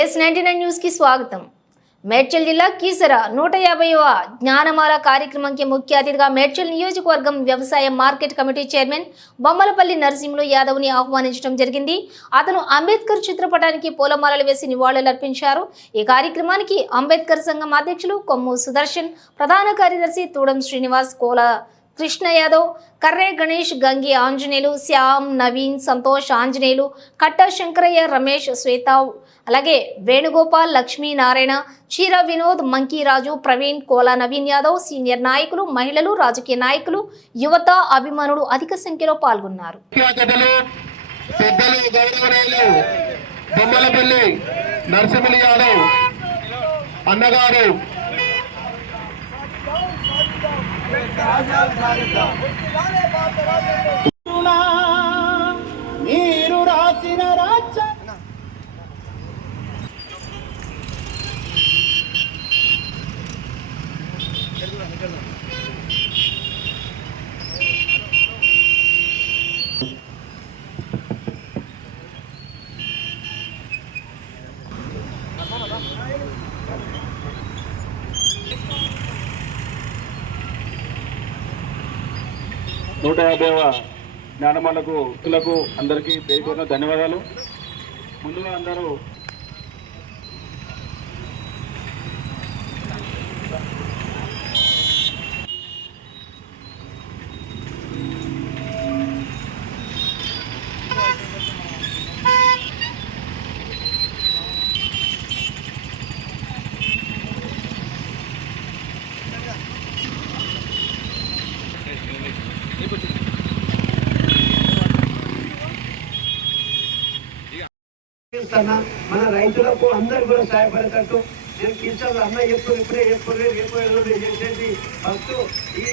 Yes ninety nine న్యూస్కి స్వాగతం. మేడ్చల్ జిల్లా కీసర నూట యాభైవ జ్ఞానమాల కార్యక్రమంకి ముఖ్య అతిథిగా మేడ్చల్ నియోజకవర్గం వ్యవసాయ market committee chairman Bommalapalli Narasimhulu యాదవ్ని ఆహ్వానించడం జరిగింది. అతను అంబేద్కర్ చిత్రపటానికి పూలమాలలు వేసి నివాళులర్పించారు ఈ కార్యక్రమానికి అంబేద్కర్ సంఘం అధ్యక్షులు కొమ్ము సుదర్శన్ ప్రధాన కార్యదర్శి తూడం శ్రీనివాస్ కోలా కృష్ణ యాదవ్ కర్రే గణేష్ గంగి ఆంజనేయులు శ్యామ్ నవీన్ సంతోష్ ఆంజనేయులు కట్ట శంకరయ్య రమేష్ శ్వేత అలాగే వేణుగోపాల్ లక్ష్మీ నారాయణ చీర వినోద్ మంకీరాజు ప్రవీణ్ కోలా నవీన్ యాదవ్ సీనియర్ నాయకులు మహిళలు రాజకీయ నాయకులు యువత అభిమానులు అధిక సంఖ్యలో పాల్గొన్నారు. అన్నగారు పెద్దలు గౌరవనీయులు బొమ్మలపల్లి నరసింహులు యాదవ్ అన్నగారు మీరు రాసిన రాజ్య నూట యాభైవ జ్ఞానమాలకు భక్తులకు అందరికీ పేరున ధన్యవాదాలు. ముందుగా అందరూ చేస్తానా మన రైతులకు అందరు కూడా సహాయపడేటట్టు. నేను కిసాన్ అన్న ఎప్పుడు ఇప్పుడే ఎప్పుడు రేపు ఎల్లుండి చేసేది. ఫస్ట్ ఈ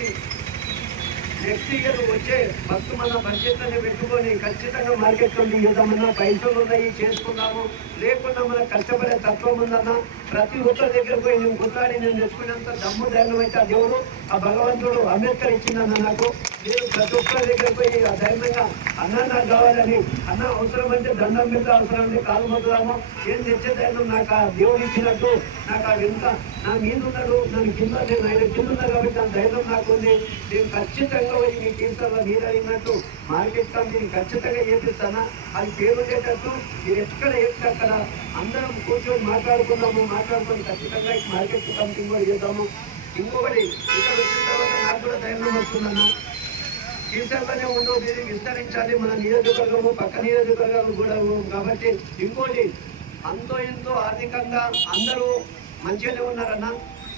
నెక్స్ట్ ఇయర్ వచ్చే ఫస్ట్ మన బడ్జెట్లను పెట్టుకొని ఖచ్చితంగా మార్కెట్ నుండి ఇద్దామన్నా పైసలు ఉన్నాయి చేసుకున్నాము లేకుండా మనకు కష్టపడే తత్వం ఉందన్నా ప్రతి ఒక్కరి దగ్గర పోయి నేను కొట్లాడి నేను తెచ్చుకునేంత దమ్ము ధైర్యం అయితే ఆ దేవుడు ఆ భగవంతుడు అంబేద్కర్ ఇచ్చిందన్న నాకు. నేను ప్రతి ఒక్కరి దగ్గర పోయి ఆ ధైర్యంగా అన్న నాకు కావాలని అన్న అవసరం అంటే దండం మీద అవసరం అంటే కాలు మొదలామో ఏం తెచ్చే ధైర్యం నాకు ఆ దేవుడు ఇచ్చినట్టు నాకు ఆ వింత నా మీద ఉన్నాడు నన్ను కింద నేను ఆయన కింద ఉన్నా కాబట్టి నా ధైర్యం నాకు ఉంది. నేను ఖచ్చితంగా పోయి మీ టీచర్లో మీరు అయినట్టు మార్కెట్ కంపెనీ ఖచ్చితంగా చేపిస్తానా? అది పేరు వచ్చేటట్టు మీరు ఎక్కడ ఎక్కడ అక్కడ అందరం కూర్చొని మాట్లాడుకుందాము మాట్లాడుకొని ఖచ్చితంగా మార్కెట్ కంపెనీ కూడా చేద్దాము. ఇంకొకటి ఇక్కడ వచ్చిన తర్వాత నాకు కూడా ధైర్యం వస్తుందన్నా. టీచర్లనే ఉండవు దీన్ని విస్తరించాలి. మన నియోజకవర్గము పక్క నియోజకవర్గం కూడా కాబట్టి ఇంకోటి అంతో ఎంతో ఆర్థికంగా అందరూ మంచిగానే ఉన్నారన్న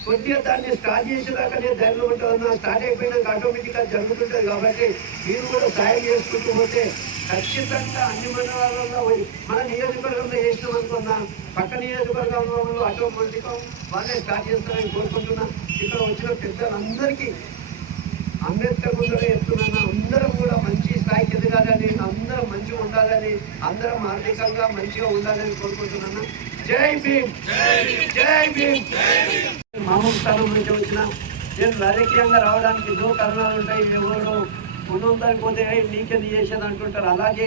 కొద్దిగా దాన్ని స్టార్ట్ చేసేదాకానే ధైర్యం ఉంటుందన్న స్టార్ట్ అయిపోయినాక ఆటోమేటిక్గా జరుగుతుంటుంది కాబట్టి మీరు కూడా సాయం చేసుకుంటూ పోతే ఖచ్చితంగా అన్ని మండలాలలో మన నియోజకవర్గంలో చేసినాం అనుకున్నా పక్క నియోజకవర్గంలో ఆటోమేటిక్గా వాళ్ళే స్టార్ట్ చేస్తారని కోరుకుంటున్నా. ఇక్కడ వచ్చిన పెద్దలందరికీ అంబేద్కర్ ముందర చెప్తున్నాను? అందరం కూడా మంచి స్థాయికి ఎదగాలని అందరం మంచిగా ఉండాలని అందరం ఆర్థికంగా మంచిగా ఉండాలని కోరుకుంటున్నాను? జై భీమ్! జై భీమ్! మామూలు స్థానం నుంచి వచ్చిన నేను రాజకీయంగా రావడానికి ఎన్నో కారణాలు ఉంటాయి ఎవరు ఉన్నంతకి పోతే "ఏయ్, చేసేది అంటుంటారు. అలాగే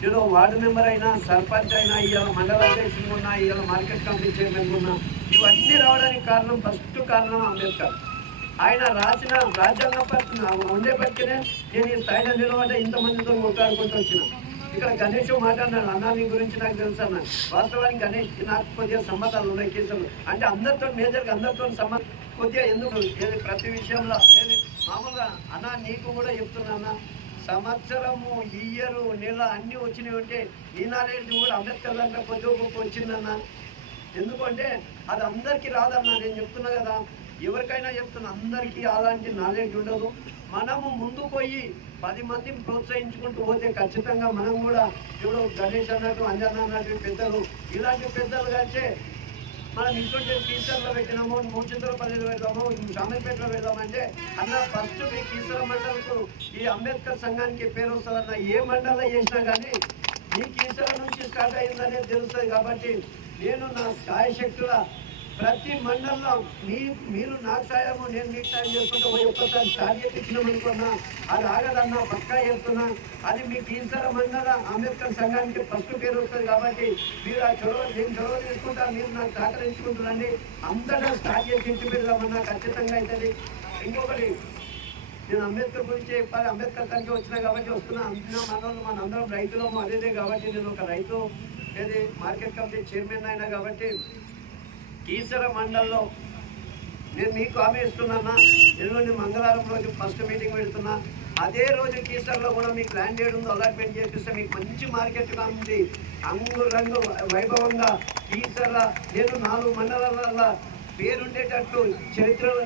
నేను వార్డు మెంబర్ అయినా సర్పంచ్ అయినా ఇవాళ మండల అధ్యక్షులు ఉన్నా ఇవాళ మార్కెట్ కమిటీ చైర్మన్ ఉన్నా ఇవన్నీ రావడానికి కారణం ఫస్ట్ కారణం అంబేద్కర్. ఆయన రాసిన రాజ్యాంగ పత్రిక ఉండే పత్రికనే నేను ఈ స్థాయిలో నిలబడ్డ ఇంతమందితో కొట్లాడుకుంటూ వచ్చిన. ఇక్కడ గణేష్ మాట్లాడినాడు అన్నా నీ గురించి నాకు తెలుసు అన్న వాస్తవానికి గణేష్ నాకు కొద్దిగా సంబంధాలు ఉన్నాయి కేసులు. అంటే అందరితో మేజర్గా అందరితో సంబంధం కొద్దిగా ఎందుకు? ఏది ప్రతి విషయంలో ఏది? మామూలుగా అన్న నీకు కూడా చెప్తున్నా సంవత్సరము ఇయరు నెల అన్నీ వచ్చినాయి అంటే ఈ నాలెడ్జ్ కూడా అంబేద్కర్ దాంట్లో కొద్దిగా గొప్ప వచ్చిందన్న. ఎందుకంటే అది అందరికీ రాదన్న నేను చెప్తున్నా కదా. ఎవరికైనా చెప్తున్నా అందరికీ అలాంటి నాలెడ్జ్ ఉండదు. మనము ముందు పోయి పది మందిని ప్రోత్సహించుకుంటూ పోతే ఖచ్చితంగా మనం కూడా ఇప్పుడు గణేష్ అన్నట్టు అంజన్న అన్నట్టు పెద్దలు. ఇలాంటి పెద్దలు కలిసే మనం ఇటువంటి టీచర్లో పెట్టినాము మూచింతలపల్లిలో పెడదాము షామీర్పేటలో పెడదామంటే అన్న ఫస్ట్ మీ కీసర మండలకు ఈ అంబేద్కర్ సంఘానికి పేరు వస్తుందన్న ఏ మండలం చేసినా కానీ ఈ కీసర నుంచి స్టార్ట్ అయిందనేది తెలుస్తుంది కాబట్టి నేను నా సాయశక్తుల ప్రతి మండలంలో మీ మీరు నాకు సాయము నేను మీకు సాయం చేసుకుంటా పోయి ఒక్కసారి టార్గెట్ ఇచ్చినామనుకున్నా అది ఆగదన్నా పక్కా చెప్తున్నా అది మీకు ఈసారి మండల అంబేద్కర్ సంఘానికి ఫస్ట్ పేరు వస్తుంది కాబట్టి మీరు ఆ చొరవ నేను చొరవ తీసుకుంటా మీరు నాకు సహకరించుకుంటున్నాండి అంతటా స్టార్ట్ చేసి ఇంటి పెడదామన్నా ఖచ్చితంగా అవుతుంది ఇంకొకటి నేను అంబేద్కర్ గురించి చెప్పాలి. అంబేద్కర్ తనకి వచ్చినా కాబట్టి వస్తున్నా. అంటున్నా మనోళ్ళు మన అందరం రైతులము. అదేదే కాబట్టి నేను ఒక రైతు ఏది మార్కెట్ కమిటీ చైర్మన్ అయినా కాబట్టి కీసర మండల్లో నేను మీకు హామీ ఇస్తున్నానా? ఎల్లుండి మంగళవారం రోజు ఫస్ట్ మీటింగ్ పెడుతున్నా. అదే రోజు కీసర్లో కూడా మీకు ల్యాండ్ ఏడు ఉందో అలాట్మెంట్ చేపిస్తే మీకు మంచి మార్కెట్గా ఉంది అంగు రంగు వైభవంగా కీసర్ల నేను నాలుగు మండలాల పేరుండేటట్టు చరిత్రలో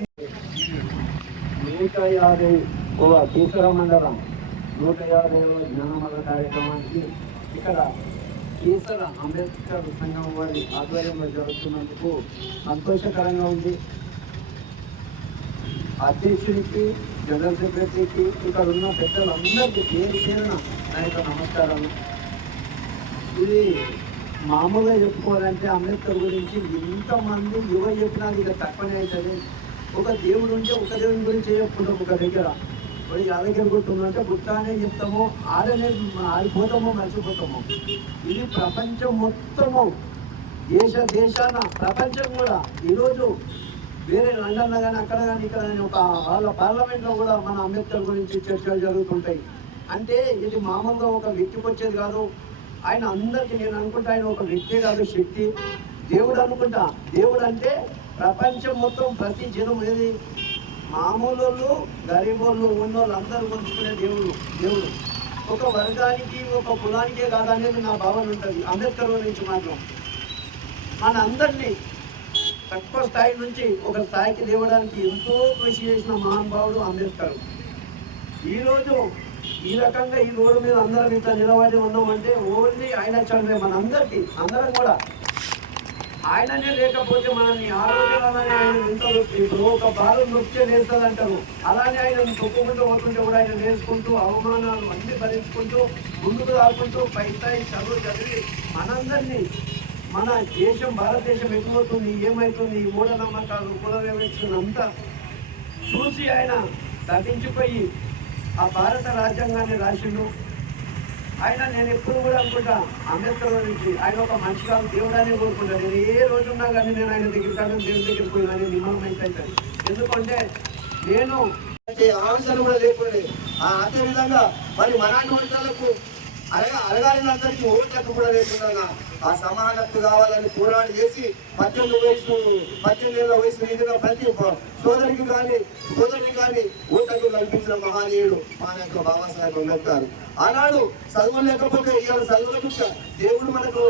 నూట యాభై ఓ కీసర మండలం నూట యాభై జ్ఞానమల కార్యక్రమానికి ఇక్కడ కేసీఆర్ అంబేద్కర్ సంఘం వారి ఆధ్వర్యంలో జరుగుతున్నందుకు సంతోషకరంగా ఉంది. అధ్యక్షుడికి జనరల్ సెక్రటరీకి ఇక్కడ ఉన్న పెద్దలందరికీ పేరు పేరున నా యొక్క నమస్కారాలు. ఇది మామూలుగా చెప్పుకోవాలంటే అంబేద్కర్ గురించి ఇంతమంది యువ చెప్పినా ఇక తక్కువనే అవుతుంది ఒక దేవుడు ఉంటే ఒక దేవుని గురించి చెప్పుకుంటాం ఒక దగ్గర మరి యాదగిరి గుట్ట గుట్టానే చెప్తాము ఆడనే ఆడిపోతాము మర్చిపోతాము. ఇది ప్రపంచం మొత్తము. దేశ దేశాన ప్రపంచం కూడా. ఈరోజు వేరే లండన్లో కానీ అక్కడ కానీ ఇక్కడ కానీ ఒక వాళ్ళ పార్లమెంట్లో కూడా మన అంబేద్కర్ గురించి చర్చలు జరుగుతుంటాయి. అంటే ఇది మామూలుగా ఒక వ్యక్తికి వచ్చేది కాదు. ఆయన అందరికీ నేను అనుకుంటా ఆయన ఒక వ్యక్తి కాదు శక్తి. దేవుడు అనుకుంటా. దేవుడు అంటే ప్రపంచం మొత్తం ప్రతి జనం ఏది? మామూలు వాళ్ళు వాళ్ళు ఉన్నోళ్ళు అందరూ కొనుక్కునే దేవుడు దేవుడు. ఒక వర్గానికి ఒక కులానికే కాదనేది నా భావన ఉంటుంది. అంబేద్కర్ గురించి మాత్రం. మన అందరినీ తక్కువ స్థాయి నుంచి ఒక స్థాయికి లేవడానికి ఎంతో కృషి చేసిన మహానుభావుడు అంబేద్కర్. ఈరోజు ఈ రకంగా ఈ రోడ్డు మీద అందరం ఇంత నిలబడి ఉన్నామంటే ఓన్లీ ఆయన చంద్రే మన అందరికీ అందరం కూడా ఆయననే లేకపోతే మనల్ని ఆరోగ్యాలని ఆయన ఎంతో ఇప్పుడు ఒక బాలు నృత్యం చేస్తారంటారు అలానే ఆయన తొక్కుకుంటూ పోతుంటే కూడా ఆయన నేర్చుకుంటూ అవమానాలు అన్ని భరించుకుంటూ ముందుకు రాకుంటూ పై స్థాయి చదువు చదివి మనందరినీ మన దేశం భారతదేశం ఎక్కువవుతుంది ఏమవుతుంది ఈ మూఢనమ్మకాలు కుల అంతా చూసి ఆయన తగ్గించిపోయి ఆ భారత రాజ్యాంగాన్ని రాసిండు. ఆయన నేను ఎప్పుడు కూడా అనుకుంటా అంబేద్కర్ గురించి ఆయన ఒక మనిషి కాదు దేవుడని కోరుకుంటా. నేను ఏ రోజున్నా కానీ నేను ఆయన దగ్గర కాదు దేవుడి దగ్గర పోయినా నేను నిమ్మలం అవుతాను ఎందుకంటే నేను అంటే ఆలోచన కూడా లేకుండా. ఆ అదే విధంగా మరి మరాఠీ వంటలకు అరగా అరగారినందరికీ ఓట్లకు కూడా లేకుండా ఆ సమానత్వం కావాలని పోరాటం చేసి పద్దెనిమిది వయసు పద్దెనిమిది ఏళ్ళ వయసు నిండిన ప్రతి సోదరికి కానీ సోదరికి కానీ ఓటకు కల్పించిన మహానీయుడు మన యొక్క బాబాసాహెబ్ అంబేద్కర్. ఆనాడు చదువు లేకపోతే ఇవాళ చదువులకు దేవుడు మనకు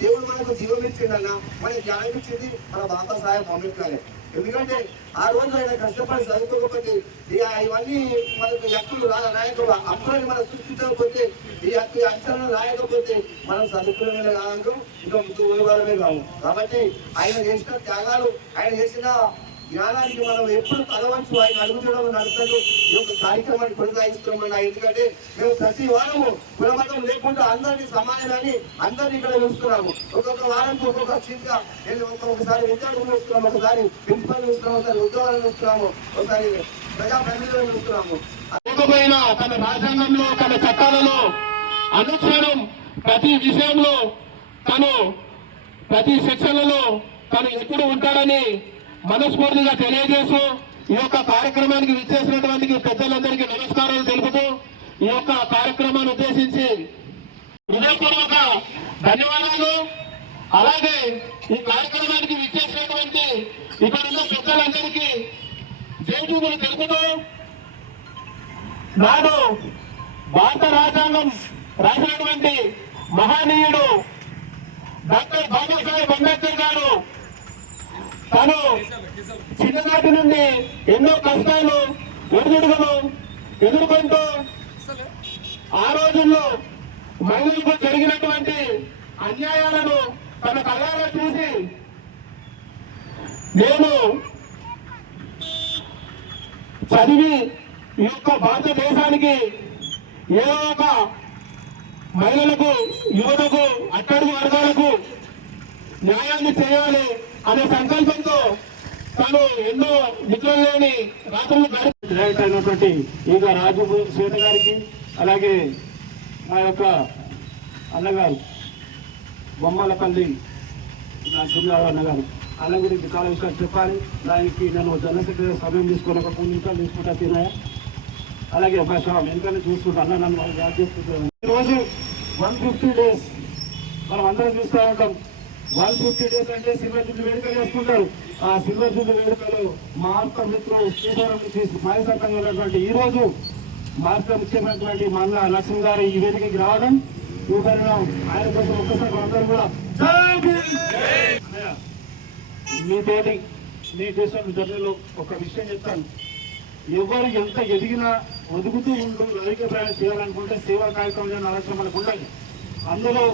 దేవుడు మనకు జీవం ఇచ్చిండన్న మనకి జ్ఞానం ఇచ్చింది మన బాబాసాహెబ్ అంబేద్కర్. ఎందుకంటే ఆ రోజు ఆయన కష్టపడి చదువుకోకపోతే ఇక ఇవన్నీ మనకు హక్కులు రా రాయకపోతే అప్పుడని మనం సృష్టించకపోతే ఈ హక్కు అక్షరాలు రాయకపోతే మనం చదువుకునే కాదు ఇంకా ముందు పోయేవాళ్ళమే కావు. కాబట్టి ఆయన చేసిన త్యాగాలు ఆయన చేసిన జ్ఞానానికి మనం ఎప్పుడు తలవచ్చు ఆయన అడుగుతున్న నడుతాడు ఈ యొక్క కార్యక్రమాన్ని కొనసాగిస్తున్నామన్నా ఎందుకంటే మేము ప్రతి వారము కులమతం లేకుండా అందరినీ సమానమని అందరినీ ఇక్కడ చూస్తున్నాము. ఒక్కొక్క వారానికి ఒక్కొక్క చింత నేను ఒక్కొక్కసారి విద్యార్థులు చూస్తున్నాము ఒకసారి ప్రిన్సిపల్ చూస్తున్నాము ఒకసారి ఉద్యోగాలు చూస్తున్నాము ఒకసారి ప్రజాప్రతినిధులను చూస్తున్నాము. తన రాజ్యాంగంలో తన చట్టాలలో అనుక్షణం ప్రతి విషయంలో తను ప్రతి సెక్షన్లలో తను ఎప్పుడు ఉంటాడని మనస్ఫూర్తిగా తెలియజేస్తూ ఈ యొక్క కార్యక్రమానికి విచ్చేసినటువంటి పెద్దలందరికీ నమస్కారాలు తెలుపుతూ ఈ యొక్క కార్యక్రమాన్ని ఉద్దేశించి హృదయపూర్వక ధన్యవాదాలు. అలాగే ఈ కార్యక్రమానికి విచ్చేసినటువంటి ఇక్కడ ఉన్న పెద్దలందరికీ జయజూములు తెలుపుతూ నాడు భారత రాజ్యాంగం రాసినటువంటి మహానీయుడు డాక్టర్ బాబాసాహెబ్ అంబేద్కర్ గారు తను చిన్ననాటి నుండి ఎన్నో కష్టాలు ఒడిదుడుగులు ఎదుర్కొంటూ ఆ రోజుల్లో మహిళలకు జరిగినటువంటి అన్యాయాలను తన కళ్ళారా చూసి నేను చదివి ఈ యొక్క భారతదేశానికి ఏదో ఒక మహిళలకు యువతకు అట్టడుగు వర్గాలకు న్యాయాన్ని చేయాలి అనే సంకల్పంతో తాను ఎన్నో నిద్రలేని రాత్రులు గడిపి అయినటువంటి ఈగ రాజు శ్వేత గారికి అలాగే మా యొక్క అన్నగారు బొమ్మలపల్లి నా చిన్నారావు అన్నగారు అన్న గురించి చాలా విషయాలు చెప్పాలి. దానికి నేను జనరల్ సెక్రటరీ సమయం తీసుకొని ఒక మూడు నిమిషాలు తీసుకుంటా తినాయా? అలాగే మా షాప్ ఎందుకంటే చూసుకుంటా. అన్న నన్ను వాళ్ళు యాడ్ చేసుకుంటాను ఈరోజు వన్ ఫిఫ్టీ డేస్ మనం అందరం చూస్తూ ఉంటాం. వన్ ఫిఫ్టీ డేస్ అంటే సిల్వర్ జూబ్లీ వేడుకలు చేసుకుంటారు. ఆ సిల్వర్ జూబ్లీ వేడుకలు మా ఆత్మ మిత్రులు శ్రీధరం నుంచి మాయ ఉన్నటువంటి ఈ రోజు మాస్టర్ ముఖ్యమైనటువంటి మా లక్ష్మి గారు ఈ వేదికకి రావడం. ఈ పరిణామం ఆయన కోసం ఒక్కసారి అందరూ కూడా మీతోటి మీ దేశం జర్నీలో ఒక విషయం చెప్తాను. ఎవరు ఎంత ఎదిగినా ఒదుగుతూ ఉంటూ లౌకిక ప్రయాణం చేయాలనుకుంటే సేవా కార్యక్రమం అలక్ష్యం మనకు ఉండాలి. అందులో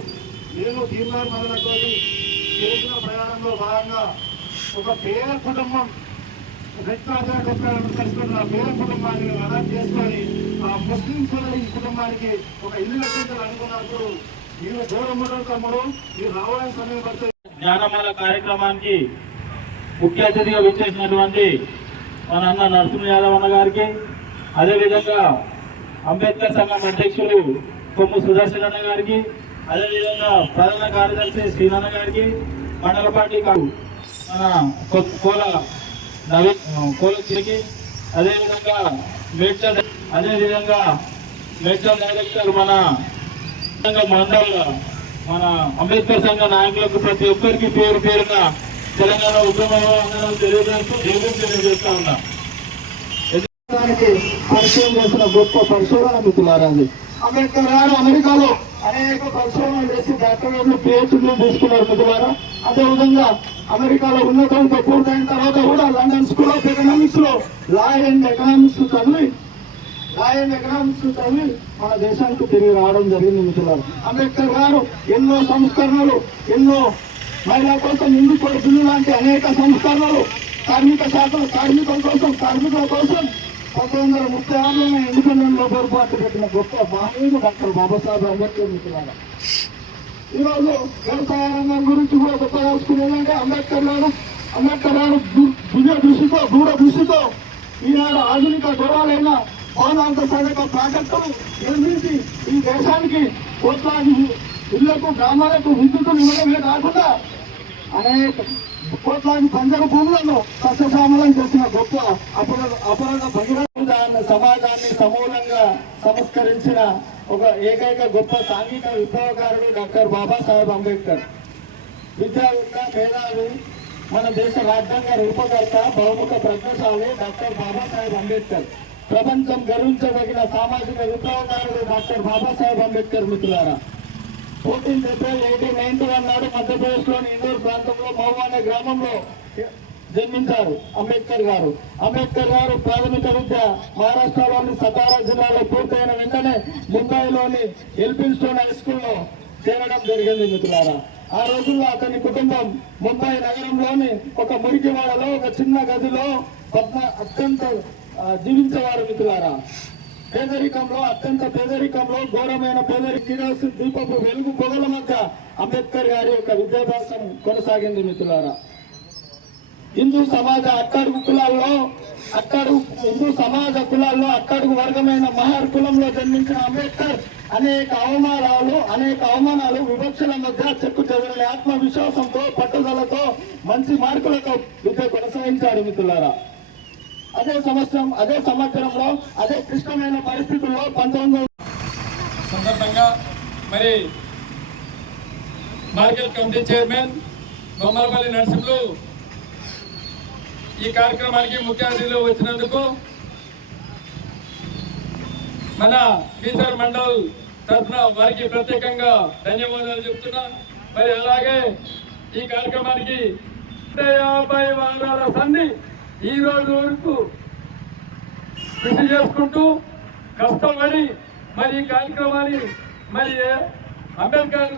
నేను తీర్మానం మొదలుకొని చేసిన ప్రయాణంలో భాగంగా ఒక పేద కుటుంబం రెట్టాచార కలుసుకున్న పేద కుటుంబాన్ని అడాప్ట్ చేసుకొని ఆ ముస్లిం సోదరి కుటుంబానికి ఒక ఇల్లు కట్టించాలి అనుకున్నప్పుడు మీరు దూరం తమ్ముడు మీరు రావడానికి సమయం పడుతుంది. జ్ఞానమాల కార్యక్రమానికి ముఖ్య అతిథిగా విచ్చేసినటువంటి మన అన్న నరసింహ యాదవ్ అన్న గారికి అదేవిధంగా అంబేద్కర్ సంఘం అధ్యక్షులు కొమ్ము సుదర్శన్ అన్న గారికి అదేవిధంగా ప్రధాన కార్యదర్శి శ్రీనన్న గారికి మండల పార్టీ కాదు మన కోల నవీన్ కోల అదేవిధంగా మేడ్చల్ అదేవిధంగా మేడ్చల్ డైరెక్టర్ మన మండల మన అంబేద్కర్ సంఘ నాయకులకు ప్రతి ఒక్కరికి పేరు పేరున తెలంగాణ ఉద్యమం తెలియజేస్తూ తెలియజేస్తా ఉన్నా. పరిచయం చేసిన గొప్ప పరిశోధన మిత్రులారా అంబేద్కర్ గారు అమెరికాలో అనేక పరిశ్రమలు చేసి డాక్టర్లు పిహెచ్డీలు తీసుకున్నారు బుధవారం. అదేవిధంగా అమెరికాలో ఉన్నతంతో పూర్తయిన తర్వాత కూడా లండన్ స్కూల్ ఆఫ్ ఎకనామిక్స్లో లా అండ్ ఎకనామిక్స్ చదివి లా అండ్ ఎకనామిక్స్ చదివి మన దేశానికి తిరిగి రావడం జరిగింది మిత్రులారు. అంబేద్కర్ గారు ఎన్నో సంస్కరణలు ఎన్నో మహిళల కోసం ఇందు లాంటి అనేక సంస్కరణలు కార్మిక శాఖ కార్మికుల కోసం కార్మికుల కోసం పంతొమ్మిది వందల ముప్పై ఆరులో ఇండిపెండెంట్ లేబర్ పార్టీ పెట్టిన గొప్ప మహనీయుడు డాక్టర్ బాబాసాహెబ్ అంబేద్కర్ మిత్రులారా ఈరోజు వ్యవసాయ రంగం గురించి కూడా గొప్ప రాసుకునేదంటే అంబేద్కర్ గారు అంబేద్కర్ గారు దు- దివ్య దృష్టితో దూర దృష్టితో ఈనాడు ఆధునిక దూరాలైన పౌరాంత సాధక ప్రాజెక్టులు నిర్మించి ఈ దేశానికి కోట్లాది ఇళ్ళకు గ్రామాలకు విద్యుత్తులు ఇవ్వడమే కాకుండా అనేక కోట్లాది పంజర భూములను సస్యశ్యామలం చేసిన గొప్ప అపర అపరాధ భగీరథ సమాజాన్ని సమూలంగా సంస్కరించిన ఒక ఏకైక గొప్ప సాంఘిక విప్లవకారుడు డాక్టర్ బాబాసాహెబ్ అంబేద్కర్. విద్యావేత్త మేధావి మన దేశ రాజ్యాంగ రూపకర్త బహుముఖ ప్రజ్ఞశాలి డాక్టర్ బాబాసాహెబ్ అంబేద్కర్. ప్రపంచం గర్వించదగిన సామాజిక విప్లవకారుడు డాక్టర్ బాబాసాహెబ్ అంబేద్కర్ మిత్రులారా. Fourteen April eighteen ninety one నాడు మధ్యప్రదేశ్లోని ఇందూరు ప్రాంతంలో మహు అనే గ్రామంలో జన్మించారు అంబేద్కర్ గారు. అంబేద్కర్ గారు ప్రాథమిక విద్య మహారాష్ట్రలోని సతారా జిల్లాలో పూర్తయిన వెంటనే ముంబైలోని ఎల్పిన్స్టోన్ హై స్కూల్లో చేరడం జరిగింది మిత్రులారా. ఆ రోజుల్లో అతని కుటుంబం ముంబై నగరంలోని ఒక మురికివాడలో ఒక చిన్న గదిలో పద్మ అత్యంత జీవించేవారు మిత్రులారా. పేదరికంలో అత్యంత పేదరికంలో ఘోరమైన పేదరిక కిరోసి దీపపు వెలుగు పొగల మధ్య అంబేద్కర్ గారి యొక్క విద్యాభ్యాసం కొనసాగింది మిత్రులారా. హిందూ సమాజ అట్టడుగు కులాల్లో అట్టడుగు హిందూ సమాజ కులాల్లో అట్టడుగు వర్గమైన మహార్ కులంలో జన్మించిన అంబేద్కర్ అనేక అవమానాలు అనేక అవమానాలు వివక్షల మధ్య చెక్కు చెదరని ఆత్మవిశ్వాసంతో పట్టుదలతో మంచి మార్కులతో విద్య కొనసాగించాడు మిత్రులారా. అదే సంవత్సరం అదే సంవత్సరంలో అదే క్లిష్టమైన పరిస్థితుల్లో పంతొమ్మిది సందర్భంగా మరి market committee chairman Bommalapalli Narasimhulu ఈ కార్యక్రమానికి ముఖ్య అతిథులు వచ్చినందుకు మన బీసర్ మండల్ తరఫున వారికి ప్రత్యేకంగా ధన్యవాదాలు చెప్తున్నా. మరి అలాగే ఈ కార్యక్రమానికి యాభై వారాల సంధి ఈ రోజు వరకు కృషి చేసుకుంటూ కష్టపడి మరి ఈ కార్యక్రమాన్ని మరి అంబేద్కర్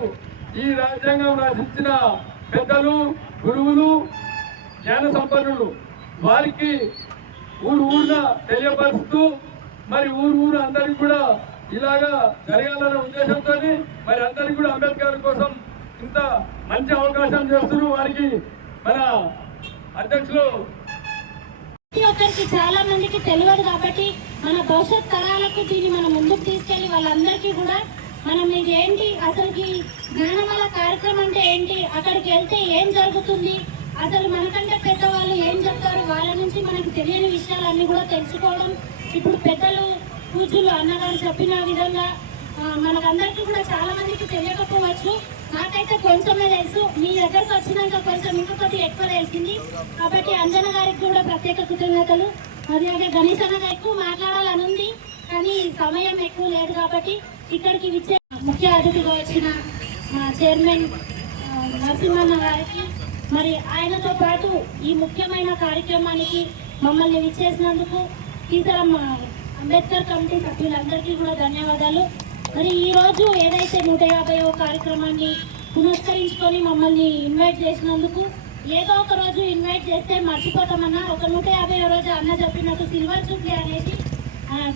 ఈ రాజ్యాంగం రచించిన పెద్దలు గురువులు జ్ఞాన సంపన్నులు వారికి ఊరు ఊరున తెలియపరుస్తూ మరి ఊరు ఊరు అందరికి కూడా ఇలాగా జరగాలనే ఉద్దేశంతో మరి అందరికి కూడా అంబేద్కర్ కోసం ఇంత మంచి అవకాశం చేస్తున్నారు. వారికి మన అధ్యక్షులు ప్రతి ఒక్కరికి చాలా మందికి తెలియదు కాబట్టి మన భవిష్యత్ తరాలకు దీన్ని మనం ముందుకు తీసుకెళ్ళి వాళ్ళందరికీ కూడా మనం ఇది ఏంటి అసలుకి జ్ఞానమల కార్యక్రమం అంటే ఏంటి అక్కడికి వెళ్తే ఏం జరుగుతుంది అసలు మనకంటే పెద్దవాళ్ళు ఏం చెప్తారు వాళ్ళ నుంచి మనకు తెలియని విషయాలన్నీ కూడా తెలుసుకోవడం. ఇప్పుడు పెద్దలు పూజలు అన్నగారు చెప్పిన విధంగా మనకందరికీ కూడా చాలా మందికి తెలియకపోవచ్చు. నాకైతే కొంచెమే తెలుసు. మీ దగ్గరకు వచ్చినాక కొంచెం ఇంకొకటి ఎక్కువ తెలిసింది. కాబట్టి అంజన గారికి కూడా ప్రత్యేక కృతజ్ఞతలు. అలాగే గణేష్ అన్న ఎక్కువ మాట్లాడాలని ఉంది. కానీ సమయం ఎక్కువ లేదు కాబట్టి ఇక్కడికి విచ్చే ముఖ్య అతిథిగా వచ్చిన చైర్మన్ నరసింహన్న గారికి మరి ఆయనతో పాటు ఈ ముఖ్యమైన కార్యక్రమానికి మమ్మల్ని విచ్చేసినందుకు ఈసారి అంబేద్కర్ కమిటీ సభ్యులందరికీ కూడా ధన్యవాదాలు. మరి ఈరోజు ఏదైతే నూట యాభైవ కార్యక్రమాన్ని పునస్కరించుకొని మమ్మల్ని ఇన్వైట్ చేసినందుకు ఏదో ఒక రోజు ఇన్వైట్ చేస్తే మర్చిపోతామన్నా ఒక నూట యాభై రోజు అన్న చెప్పినట్టు సిల్వర్ జూబ్లీ అనేసి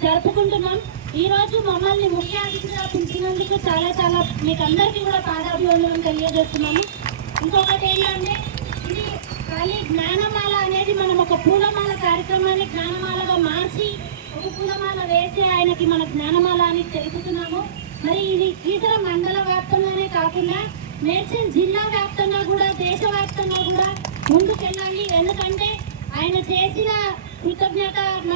జరుపుకుంటున్నాం. ఈరోజు మమ్మల్ని ముఖ్య అతిథిగా పిలిచినందుకు చాలా చాలా మీకు అందరికీ కూడా పాదాభివందనం తెలియజేస్తున్నాము. ఇంకొకటి ఏంటంటే ఇది ఖాళీ జ్ఞానమాల అనేది మనం ఒక పూలమాల కార్యక్రమాన్ని జ్ఞానమాలగా మార్చి పూలమాల వేసి ఆయనకి మన జ్ఞానమాల అని తెలుపుతున్నాము మరి ఇది ఇతర మండల వ్యాప్తంగానే కాకుండా మేడ్చల్ జిల్లా వ్యాప్తంగా కూడా దేశవ్యాప్తంగా కూడా ముందుకెళ్ళాలి. ఎందుకంటే ఆయన చేసిన కృతజ్ఞత